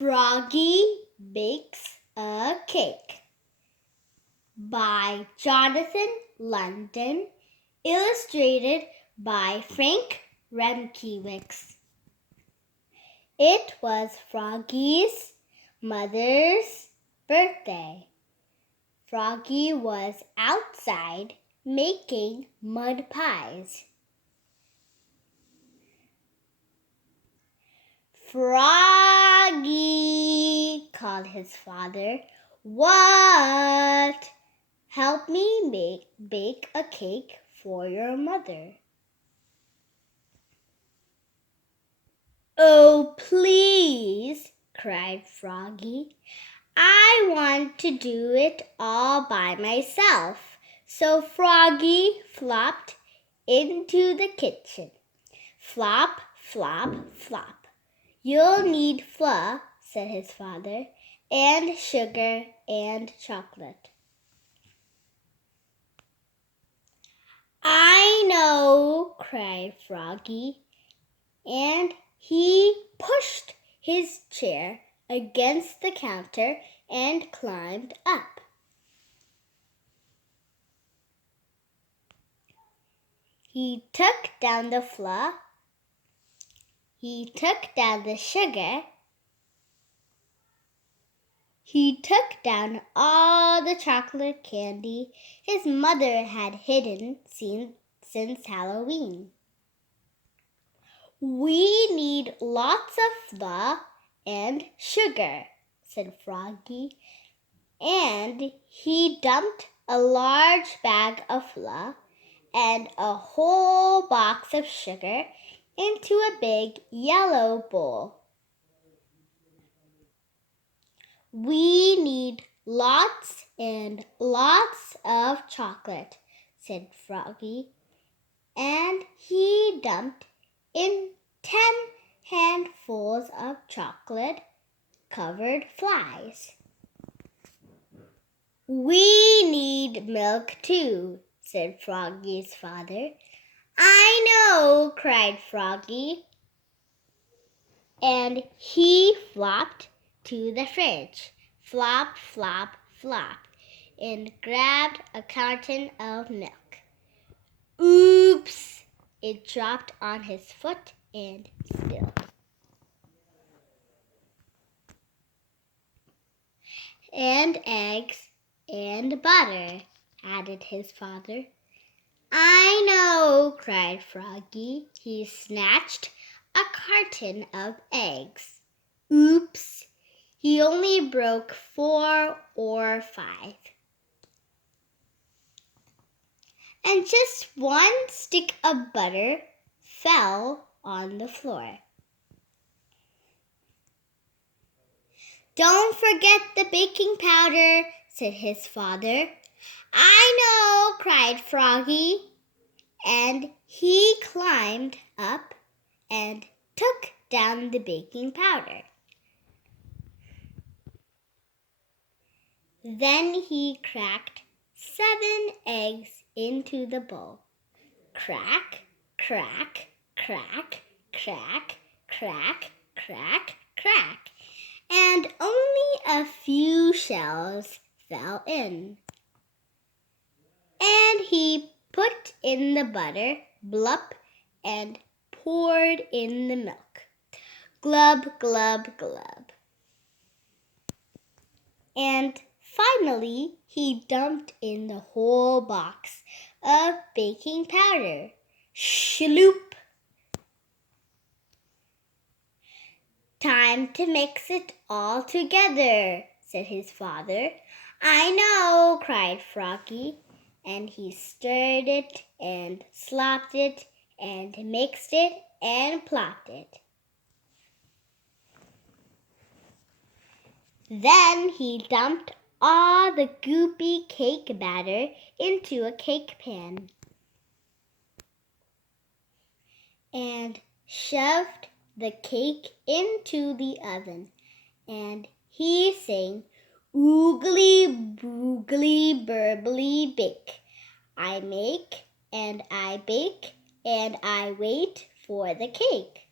Froggy Bakes a Cake by Jonathan London, illustrated by Frank Remkiewicz. It was Froggy's mother's birthday. Froggy was outside making mud pies. "Froggy," called his father. "What?" "Help me bake a cake for your mother." "Oh, please," cried Froggy. "I want to do it all by myself." So Froggy flopped into the kitchen. Flop, flop, flop. "You'll need flour," said his father, "and sugar and chocolate." "I know," cried Froggy, and he pushed his chair against the counter and climbed up. He took down the flour. He took down the sugar. He took down all the chocolate candy his mother had hidden since Halloween. "We need lots of flour and sugar," said Froggy, and he dumped a large bag of flour and a whole box of sugar into a big yellow bowl. "We need lots and lots of chocolate," said Froggy, and he dumped in 10 handfuls of chocolate-covered flies. "We need milk too," said Froggy's father. "I know," cried Froggy, and he flopped to the fridge. Flop, flop, flop, and grabbed a carton of milk. Oops! It dropped on his foot and spilled. "And eggs and butter," added his father. "I know," cried Froggy. He snatched a carton of eggs. Oops! He only broke 4 or 5. And just one stick of butter fell on the floor. "Don't forget the baking powder," said his father. "I know," cried Froggy, and he climbed up and took down the baking powder. Then he cracked 7 eggs into the bowl. Crack, crack, crack, crack, crack, crack, crack, and only a few shells fell in. And he put in the butter, blup, and poured in the milk. Glub, glub, glub. And finally, he dumped in the whole box of baking powder. Shloop! "Time to mix it all together," said his father. "I know," cried Froggy, and he stirred it and slopped it and mixed it and plopped it. Then he dumped all the goopy cake batter into a cake pan and shoved the cake into the oven, and he sang, "Oogly boogly burbly bake. I make and I bake and I wait for the cake."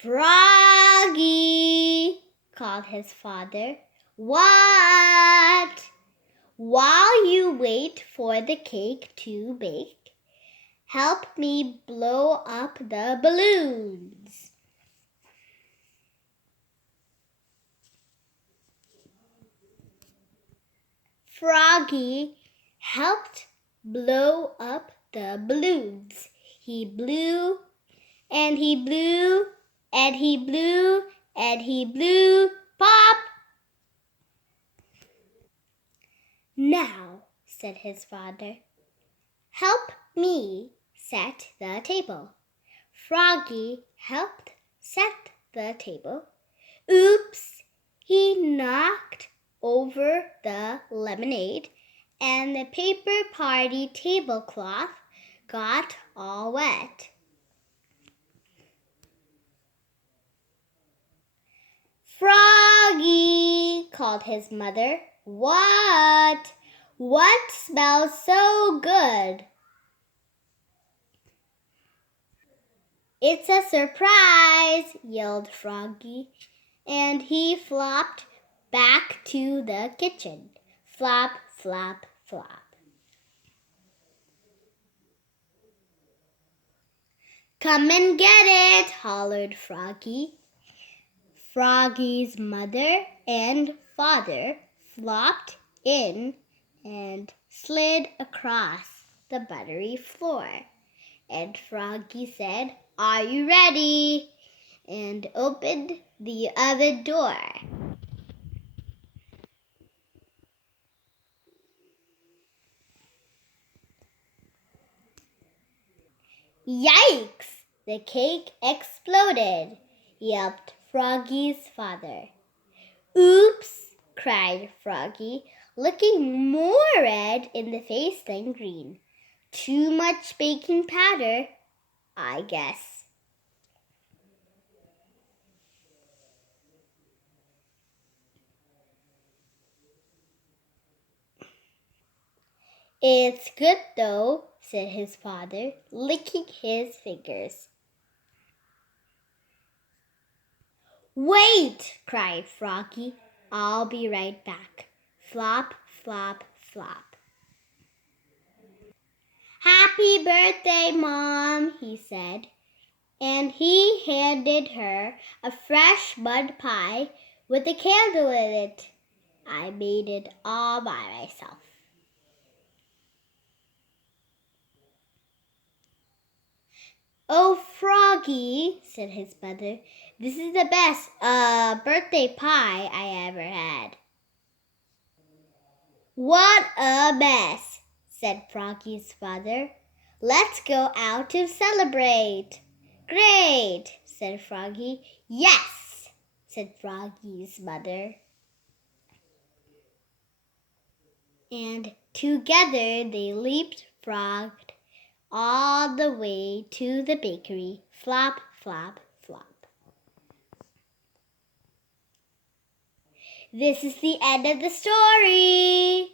Froggy, called his father. What? While you wait for the cake to bake, help me blow up the balloons. Froggy helped blow up the balloons. He blew and he blew and he blew and he blew. Pop! Now, said his father, help me set the table. Froggy helped set the table. Oops! He knocked over the lemonade, and the paper party tablecloth got all wet. Froggy, called his mother. What? What smells so good? It's a surprise, yelled Froggy, and he flopped back to the kitchen. Flop, flop, flop. Come and get it, hollered Froggy. Froggy's mother and father flopped in and slid across the buttery floor. And Froggy said, "Are you ready?" and opened the oven door. Yikes! The cake exploded, yelped Froggy's father. Oops! Cried Froggy, looking more red in the face than green. Too much baking powder, I guess. It's good though, said his father, licking his fingers. Wait, cried Froggy. I'll be right back. Flop, flop, flop. Happy birthday, Mom, he said, and he handed her a fresh mud pie with a candle in it. I made it all by myself. Oh, Froggy, said his mother, this is the best birthday pie I ever had. What a mess, said Froggy's father. Let's go out to celebrate. Great, said Froggy. Yes, said Froggy's mother. And together they leapfrogged all the way to the bakery. Flop, flop, flop. This is the end of the story.